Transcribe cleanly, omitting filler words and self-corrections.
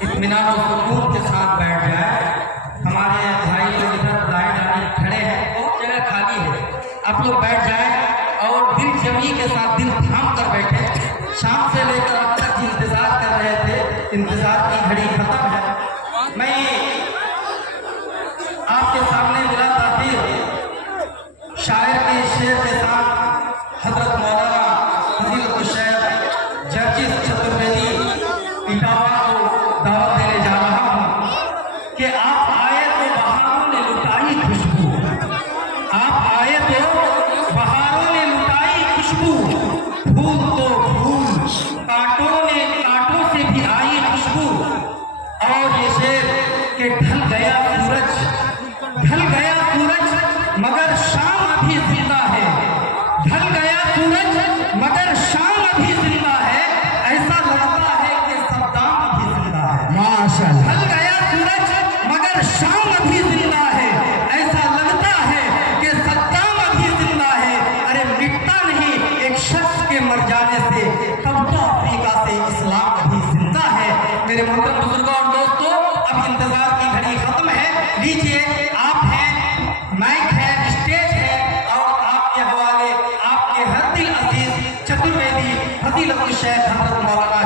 इत्मीनान और सुकून के साथ बैठ जाए। हमारे भाई लोग इधर लाइन आने खड़े हैं, बहुत जगह खाली है, आप लोग बैठ जाए और दिल जमी के साथ दिल थाम कर बैठे। शाम से लेकर अब तक इंतजार कर रहे थे, इंतजार की घड़ी खत्म है। मैं आपके सामने मिला था फिर शायर के शेर के साथ हजरत मौलाना फजीलतुल शेख जर्जिस चतुर्वेदी इटावा को दावत देने जा रहा हूँ कि आप आए तो बहारों ने लुटाई खुशबू, आप आए तो बहारों ने लुटाई खुशबू, फूल तो फूल कांटों से भी आई खुशबू। और ये शेर के ढल गया सूरज मगर शाम अभी जिंदा है, ढल गया सूरज मगर शाम अभी जिंदा है। ऐसा लगता है कि सद्दाम अभी जिंदा है। माशाअल्लाह। ढल गया सूरज मगर शाम अभी जिंदा है, ऐसा लगता है कि सद्दाम अभी जिंदा है। अरे मिटता नहीं एक शख्स के मर जाने से, तब तो अफ्रीका से इस्लाम अभी जिंदा है। मेरे मोहतरम बुजुर्गों और दोस्तों, अब इंतजार की घड़ी खत्म है। लीजिए, आप हैं, माइक है, स्टेज है और आपके हवाले आपके हर दिल अजीज चतुर्वेदी फजीलतुल शेख हजरत मौलाना